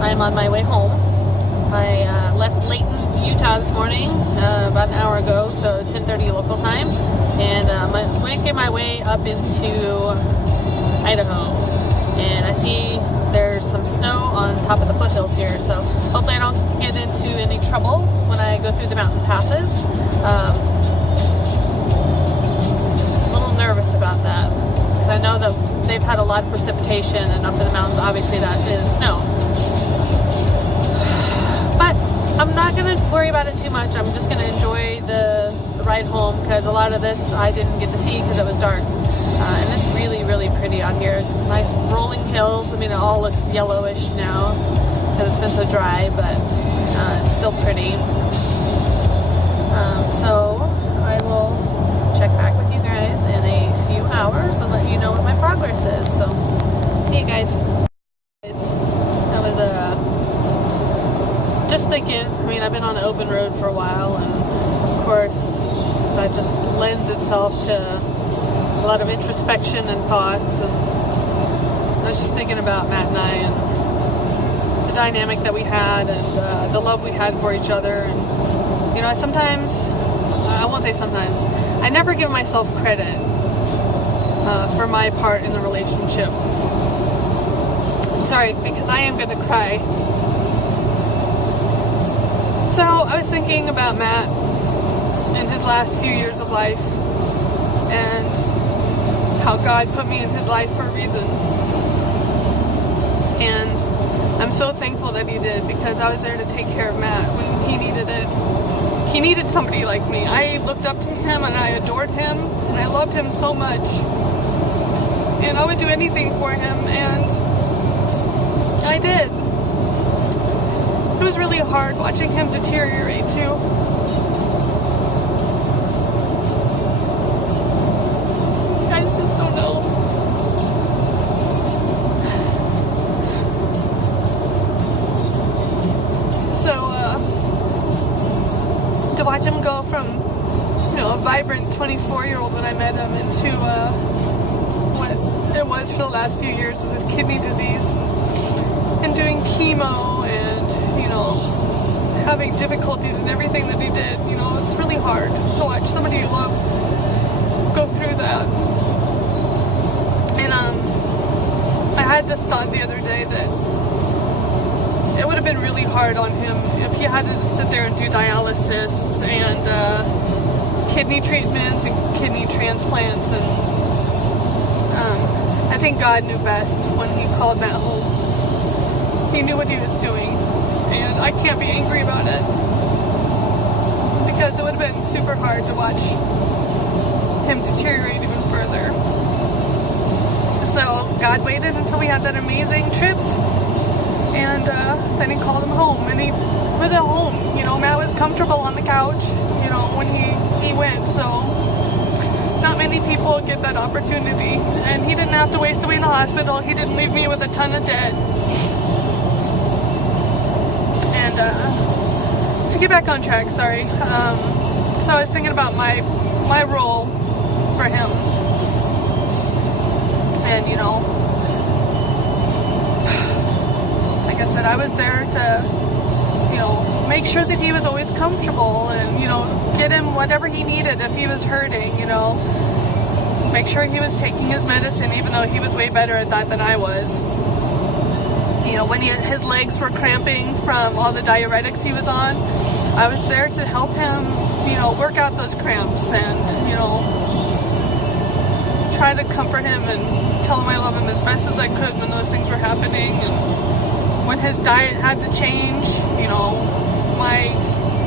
I'm on my way home. I left Layton, Utah this morning, about an hour ago, so 10:30 local time, and I'm making my way up into Idaho. And I see there's some snow on top of the foothills here, so hopefully I don't get into any trouble when I go through the mountain passes. A little nervous about that, because I know that they've had a lot of precipitation, and up in the mountains, obviously that is snow. But I'm not going to worry about it too much. I'm just going to enjoy the ride home, because a lot of this I didn't get to see because it was dark. And it's really, really pretty out here. Nice rolling hills. I mean, it all looks yellowish now because it's been so dry, but it's still pretty. So I will check back with you guys in a few hours and let you know what my progress is. So, see you guys. I was just thinking, I mean, I've been on an open road for a while, and of course that just lends itself to a lot of introspection and thoughts. And I was just thinking about Matt and I and the dynamic that we had, and the love we had for each other. And you know, I won't say sometimes, I never give myself credit for my part in the relationship. Sorry, because I am gonna cry. So I was thinking about Matt in his last few years of life, and how God put me in his life for a reason. And I'm so thankful that he did, because I was there to take care of Matt when he needed it. He needed somebody like me. I looked up to him and I adored him and I loved him so much. And I would do anything for him, and I did. It was really hard watching him deteriorate too. Just don't know. So, to watch him go from, a vibrant 24-year-old when I met him into what it was for the last few years with his kidney disease, and doing chemo, and, having difficulties in everything that he did, it's really hard to watch somebody you love go through that. And I had this thought the other day that it would have been really hard on him if he had to sit there and do dialysis and kidney treatments and kidney transplants. And I think God knew best when he called Matt home. He knew what he was doing, and I can't be angry about it, because it would have been super hard to watch him deteriorate even further. So God waited until we had that amazing trip, and then he called him home, and he was at home. Matt was comfortable on the couch, when he went. So not many people get that opportunity, and he didn't have to waste away in the hospital. He didn't leave me with a ton of debt. And to get back on track, sorry. So I was thinking about my role for him. And, like I said, I was there to, make sure that he was always comfortable, and, get him whatever he needed if he was hurting, make sure he was taking his medicine, even though he was way better at that than I was. When his legs were cramping from all the diuretics he was on, I was there to help him, work out those cramps, and, try to comfort him and tell him I love him as best as I could when those things were happening. And when his diet had to change, my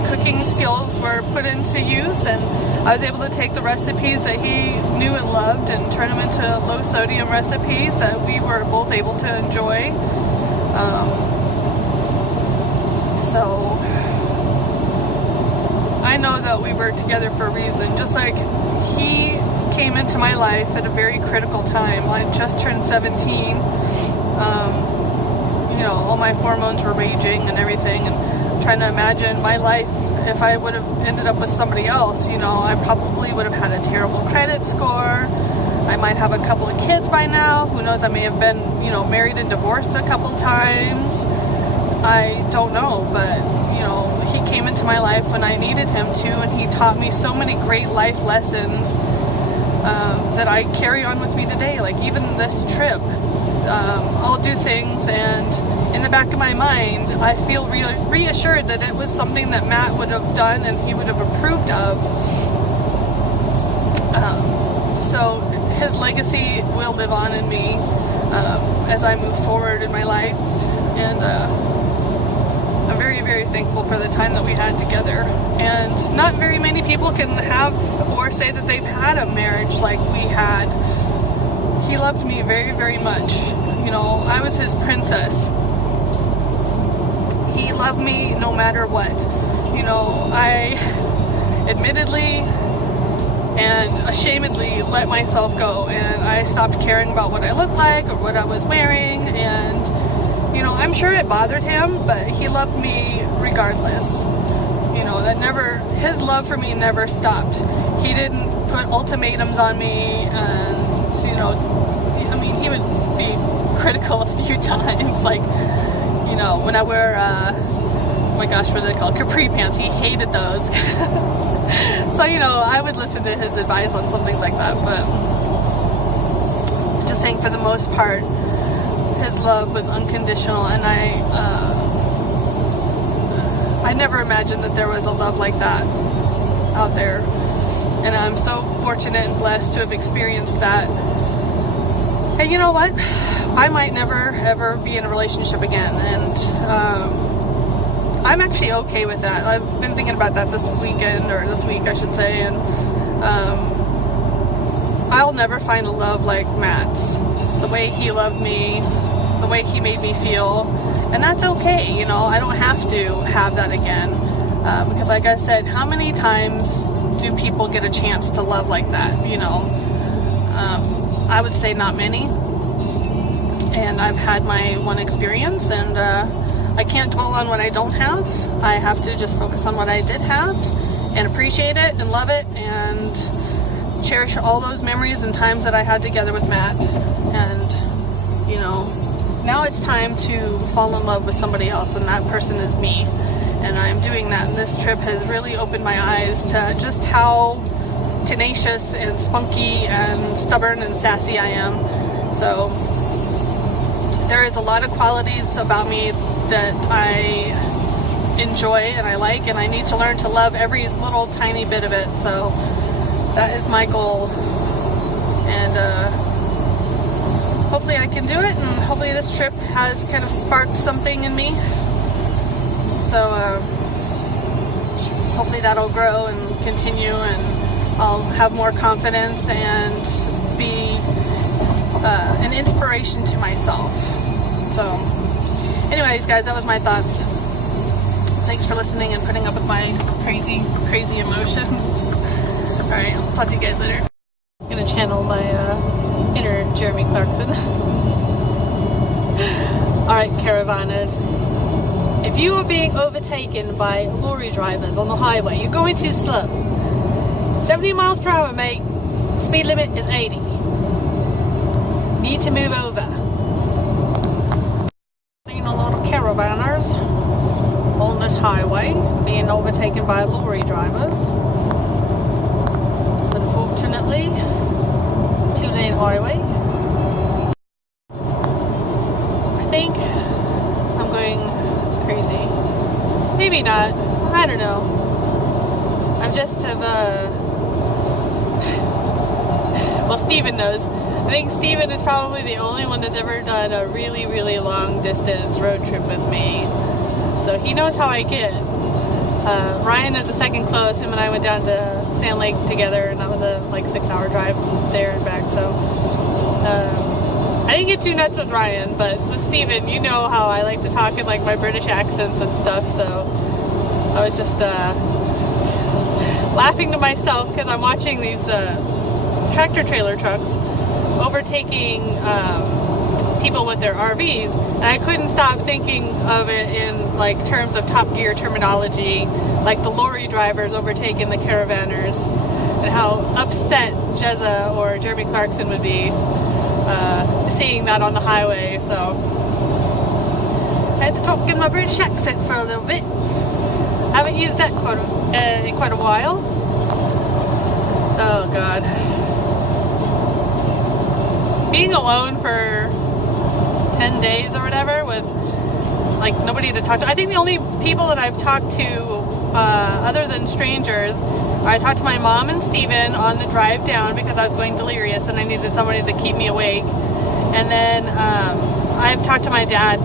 cooking skills were put into use, and I was able to take the recipes that he knew and loved and turn them into low sodium recipes that we were both able to enjoy. So I know that we were together for a reason. Just like he came into my life at a very critical time. I just turned 17. All my hormones were raging and everything, and I'm trying to imagine my life if I would have ended up with somebody else. I probably would have had a terrible credit score. I might have a couple of kids by now. Who knows? I may have been, married and divorced a couple times. I don't know, but you know, he came into my life when I needed him to, and he taught me so many great life lessons that I carry on with me today. Like even this trip, I'll do things, and in the back of my mind, I feel reassured that it was something that Matt would have done and he would have approved of. So his legacy will live on in me as I move forward in my life, and I'm very, very thankful for the time that we had together. And not very many people can have or say that they've had a marriage like we had. He loved me very, very much. You know, I was his princess. He loved me no matter what. You know, I admittedly and ashamedly let myself go, and I stopped caring about what I looked like or what I was wearing, and you know, I'm sure it bothered him, but he loved me regardless. You know, his love for me never stopped. He didn't put ultimatums on me, and you know, I mean, he would be critical a few times, like, you know, when I wear oh my gosh, what are they called? Capri pants. He hated those. So, you know, I would listen to his advice on some things like that, but just saying, for the most part, his love was unconditional, and I never imagined that there was a love like that out there, and I'm so fortunate and blessed to have experienced that. And you know what? I might never, ever be in a relationship again, and I'm actually okay with that. I've been thinking about that this weekend, or this week I should say, and I'll never find a love like Matt's. The way he loved me, the way he made me feel, and that's okay. You know, I don't have to have that again, because like I said, how many times do people get a chance to love like that? You know, I would say not many, and I've had my one experience, and I can't dwell on what I don't have. I have to just focus on what I did have and appreciate it and love it and cherish all those memories and times that I had together with Matt. And, you know, now it's time to fall in love with somebody else, and that person is me. And I'm doing that, and this trip has really opened my eyes to just how tenacious and spunky and stubborn and sassy I am. So there is a lot of qualities about me that I enjoy and I like, and I need to learn to love every little tiny bit of it. So that is my goal, and hopefully I can do it, and hopefully this trip has kind of sparked something in me. So hopefully that'll grow and continue, and I'll have more confidence and be an inspiration to myself. So anyways, guys, that was my thoughts. Thanks for listening and putting up with my crazy, crazy emotions. Alright, I'll talk to you guys later. I'm gonna channel my inner Jeremy Clarkson. Alright, caravanners. If you are being overtaken by lorry drivers on the highway, you're going too slow. 70 miles per hour, mate. Speed limit is 80. Need to move over. Seen a lot of caravanners on this highway being overtaken by lorry drivers. Unfortunately, 2-lane highway. I think I'm going crazy. Maybe not. I don't know. I'm just well, Steven knows. I think Steven is probably the only one that's ever done a really, really long distance road trip with me. So he knows how I get. Ryan is the second close. Him and I went down to Sand Lake together, and that was a 6-hour drive there and back. So I didn't get too nuts with Ryan, but with Steven, you know how I like to talk in my British accents and stuff. So I was just laughing to myself because I'm watching these tractor trailer trucks overtaking people with their RVs, and I couldn't stop thinking of it in terms of Top Gear terminology, like the lorry drivers overtaking the caravanners, and how upset Jezza or Jeremy Clarkson would be seeing that on the highway. So I had to talk in my British accent for a little bit. I haven't used that in quite a while. Oh God. Being alone for 10 days or whatever with like nobody to talk to. I think the only people that I've talked to other than strangers, I talked to my mom and Steven on the drive down because I was going delirious and I needed somebody to keep me awake. And then I've talked to my dad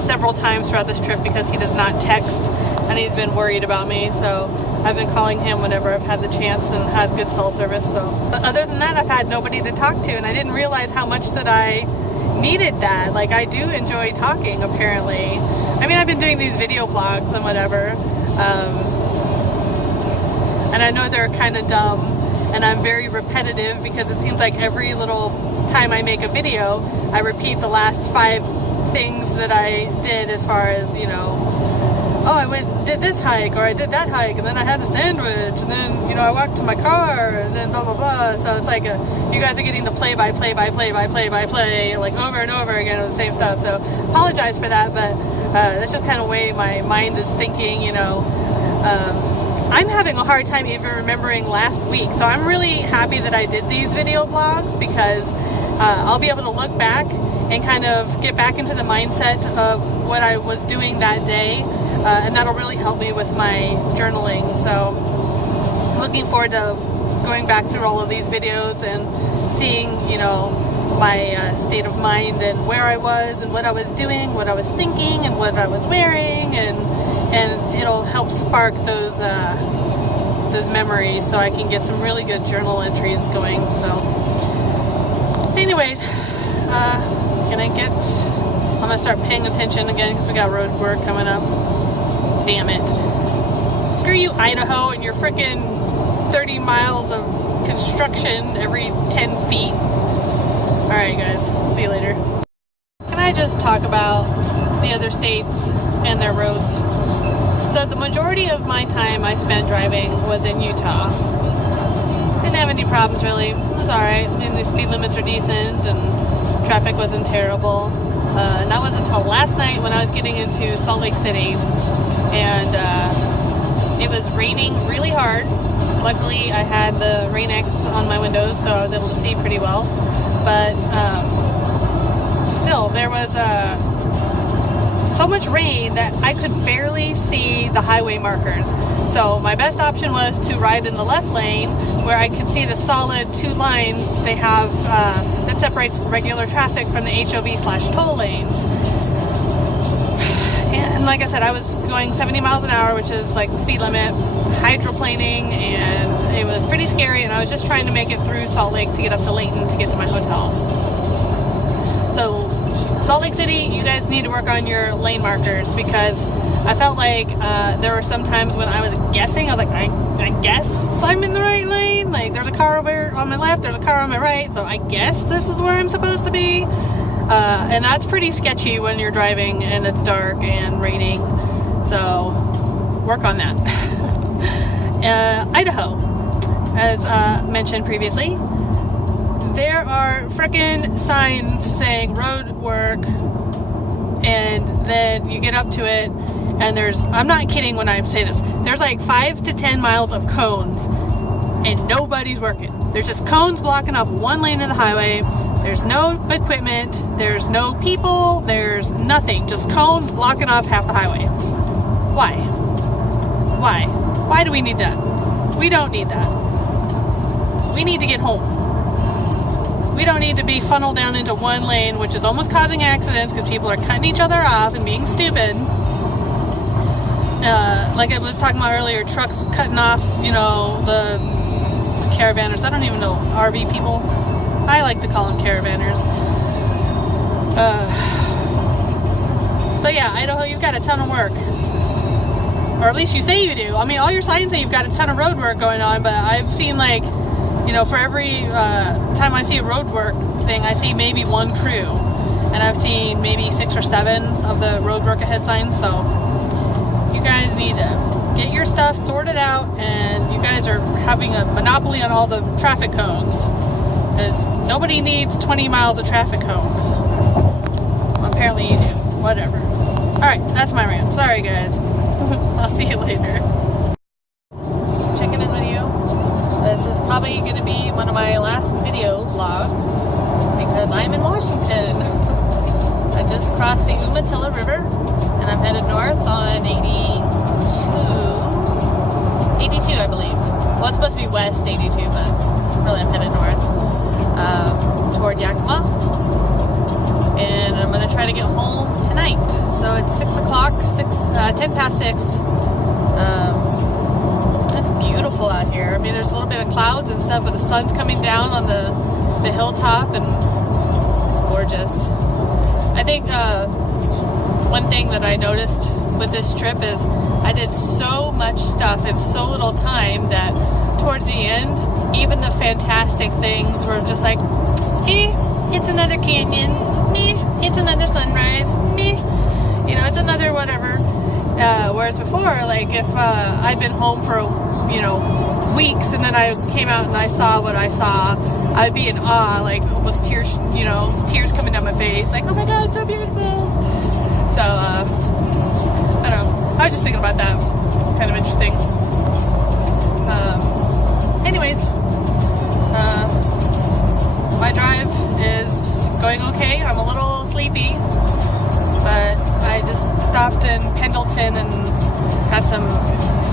several times throughout this trip because he does not text and he's been worried about me. So I've been calling him whenever I've had the chance and had good cell service. So, but other than that, I've had nobody to talk to, and I didn't realize how much that I needed that. Like, I do enjoy talking, apparently. I mean, I've been doing these video blogs and whatever, and I know they're kind of dumb, and I'm very repetitive because it seems like every little time I make a video, I repeat the last 5 things that I did as far as, you know, oh, I did this hike, or I did that hike, and then I had a sandwich, and then, you know, I walked to my car, and then blah, blah, blah. So it's like, you guys are getting the play by play, like over and over again of the same stuff. So apologize for that, but that's just kind of the way my mind is thinking, you know. I'm having a hard time even remembering last week. So I'm really happy that I did these video blogs because I'll be able to look back and kind of get back into the mindset of what I was doing that day. And that'll really help me with my journaling. So I'm looking forward to going back through all of these videos and seeing, you know, my state of mind and where I was and what I was doing, what I was thinking and what I was wearing, and it'll help spark those memories so I can get some really good journal entries going. So anyways, I'm gonna start paying attention again because we got road work coming up. Damn it. Screw you, Idaho, and your frickin' 30 miles of construction every 10 feet. Alright guys, see you later. Can I just talk about the other states and their roads? So the majority of my time I spent driving was in Utah. Didn't have any problems really. It was alright. I mean, the speed limits are decent and traffic wasn't terrible. And that was until last night when I was getting into Salt Lake City. And it was raining really hard. Luckily, I had the Rain-X on my windows, so I was able to see pretty well. But still, there was so much rain that I could barely see the highway markers. So my best option was to ride in the left lane where I could see the solid 2 lines they have that separates regular traffic from the HOV/toll lanes. And like I said, I was going 70 miles an hour, which is like the speed limit, hydroplaning, and it was pretty scary, and I was just trying to make it through Salt Lake to get up to Layton to get to my hotel. So Salt Lake City, you guys need to work on your lane markers because I felt like there were some times when I was guessing. I was like, I guess I'm in the right lane. Like, there's a car over on my left, there's a car on my right, so I guess this is where I'm supposed to be. And that's pretty sketchy when you're driving and it's dark and raining. So work on that. Idaho, as mentioned previously, there are frickin' signs saying road work, and then you get up to it and I'm not kidding when I say this, there's like 5 to 10 miles of cones and nobody's working. There's just cones blocking up one lane of the highway. There's no equipment, there's no people, there's nothing. Just cones blocking off half the highway. Why? Why do we need that? We don't need that. We need to get home. We don't need to be funneled down into one lane, which is almost causing accidents because people are cutting each other off and being stupid. Like I was talking about earlier, trucks cutting off, you know, the caravanners. I don't even know, RV people. I like to call them caravanners. So yeah, Idaho, you've got a ton of work. Or at least you say you do. I mean, all your signs say you've got a ton of road work going on, but I've seen like, you know, for every time I see a road work thing, I see maybe 1 crew. And I've seen maybe 6 or 7 of the road work ahead signs, so you guys need to get your stuff sorted out, and you guys are having a monopoly on all the traffic cones. Because nobody needs 20 miles of traffic cones. Well, apparently you do. Whatever. Alright, that's my rant. Sorry guys. I'll see you later. Checking in with you. This is probably going to be one of my last video vlogs because I'm in Washington. I just crossed the Umatilla River and I'm headed north on 82 I believe. Well, it's supposed to be west 82, but really I'm headed north toward Yakima. And I'm going to try to get home tonight. So it's 6 o'clock, 10 past 6. It's beautiful out here. I mean, there's a little bit of clouds and stuff, but the sun's coming down on the hilltop and it's gorgeous. I think one thing that I noticed with this trip is I did so much stuff in so little time that towards the end, even the fantastic things were just like, it's another canyon, it's another sunrise, you know, it's another whatever. Whereas before, like if I'd been home for, weeks and then I came out and I saw what I saw, I'd be in awe, like almost tears, tears coming down my face, like, oh my god, it's so beautiful. So, I don't know, I was just thinking about that, kind of interesting. Anyways, my drive is going okay. I'm a little sleepy, but I just stopped in Pendleton and got some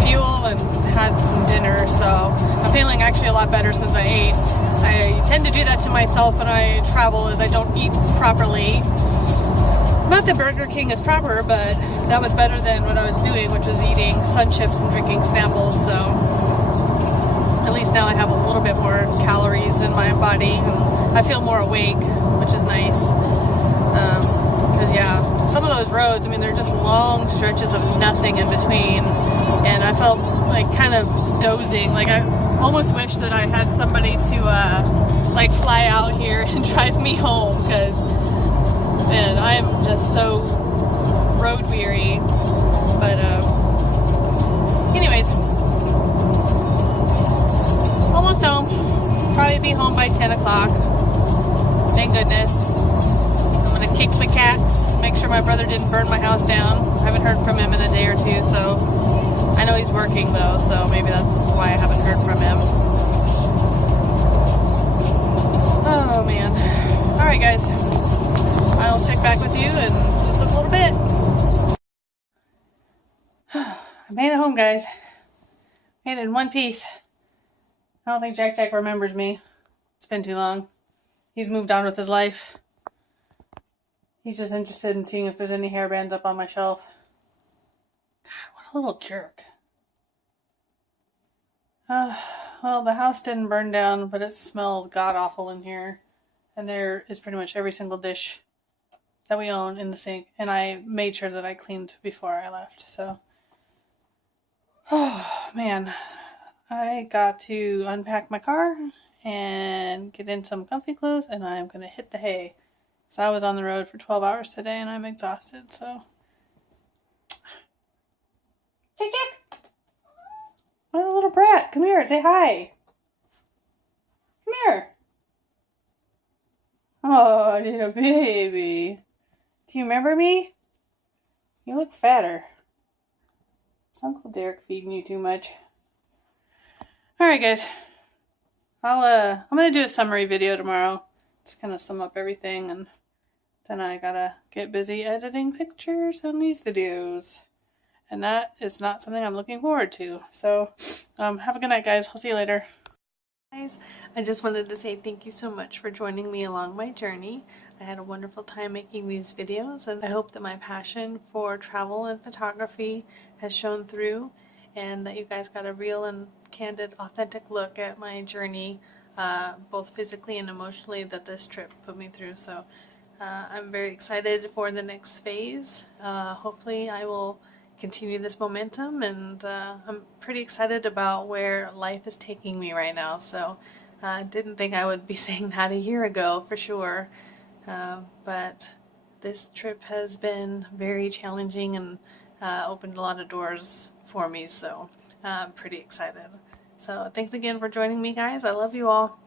fuel and had some dinner, so I'm feeling actually a lot better since I ate. I tend to do that to myself when I travel, is I don't eat properly. Not that Burger King is proper, but that was better than what I was doing, which was eating Sun Chips and drinking Snapple, so at least now I have a little bit more calories in my body and I feel more awake, which is nice. Because yeah, some of those roads, I mean, they're just long stretches of nothing in between, and I felt like kind of dozing. Like I almost wish that I had somebody to like fly out here and drive me home, because man, I'm just so road weary. But anyways, almost home. Probably be home by 10 o'clock. Thank goodness. I'm gonna kick the cats, make sure my brother didn't burn my house down. I haven't heard from him in a day or two, so I know he's working though, so maybe that's why I haven't heard from him. Oh man. Alright guys, I'll check back with you in just a little bit. I made it home, guys. Made it in one piece. I don't think Jack remembers me. It's been too long. He's moved on with his life. He's just interested in seeing if there's any hairbands up on my shelf. God, what a little jerk. Well, the house didn't burn down, but it smelled god-awful in here. And there is pretty much every single dish that we own in the sink. And I made sure that I cleaned before I left, so. Oh, man. I got to unpack my car and get in some comfy clothes, and I'm going to hit the hay. So I was on the road for 12 hours today, and I'm exhausted, so. Chick! What a little brat. Come here, say hi. Come here. Oh, little baby. Do you remember me? You look fatter. Is Uncle Derek feeding you too much? Alright guys, I'm gonna do a summary video tomorrow, just kind of sum up everything, and then I gotta get busy editing pictures on these videos, and that is not something I'm looking forward to. So have a good night guys, I'll see you later. Guys, I just wanted to say thank you so much for joining me along my journey. I had a wonderful time making these videos, and I hope that my passion for travel and photography has shown through, and that you guys got a real and candid, authentic look at my journey, both physically and emotionally, that this trip put me through. So I'm very excited for the next phase. Hopefully I will continue this momentum, and I'm pretty excited about where life is taking me right now. So I didn't think I would be saying that a year ago for sure, but this trip has been very challenging and opened a lot of doors for me, so I'm pretty excited. So thanks again for joining me guys. I love you all.